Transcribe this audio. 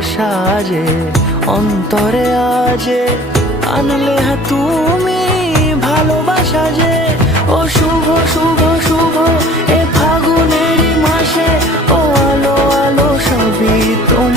সাজে অন্তরে আজে আনলে তুমি ভালোবাসা যে। ও শুভ শুভ শুভ এ ফাগুনেরই মাসে, ও আলো আলো সবই তোমার।